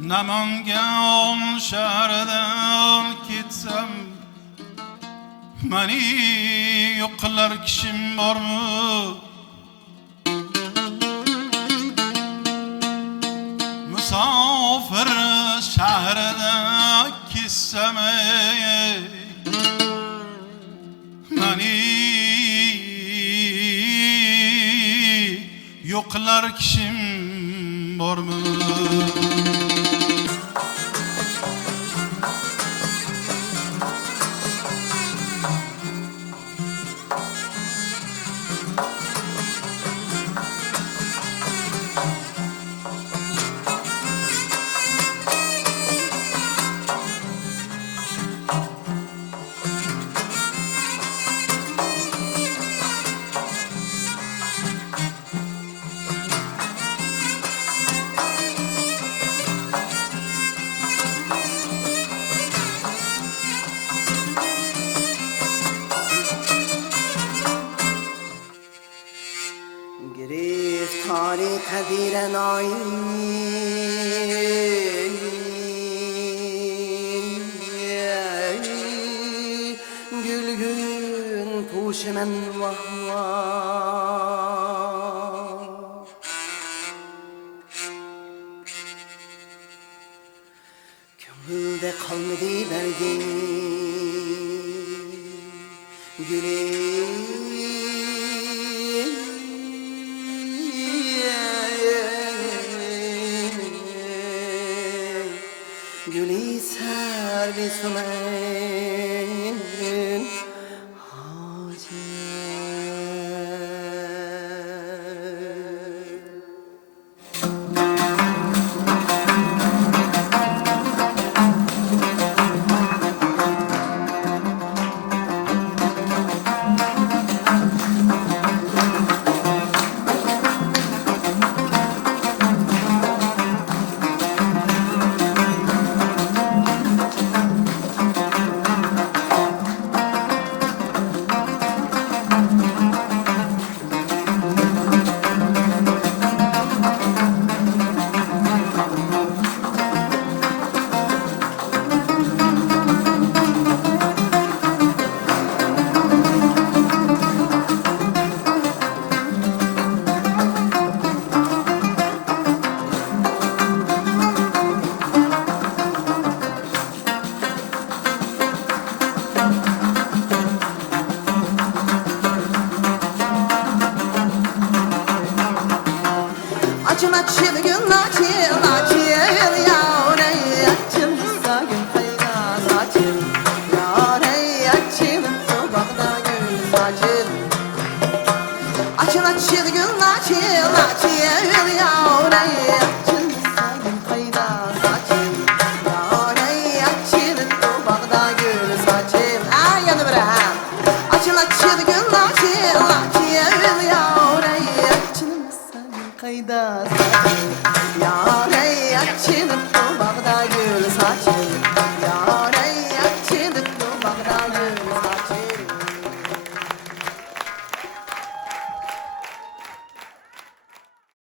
Namangan şehridan ketsem meni yo'qlar kishim bormi? Musafir shahrida ketsam meni yo'qlar kishim bormi? Tari kadiren gül gün puşemen vah vah kömülde kalmadı verdiğin gülüm Gülü servismen Hacer Açın açın gün açın açın yâre açın sagın fayda saçın yâre açın sobakta gül saçın Açın açın gün açın açın yâre açın sagın fayda saçın yâre açın sobakta gül saçın Ay yanı bırak Açın açın gün açın açın yâre açın Kayda saçın, yâre açın, bu bağda gül saçın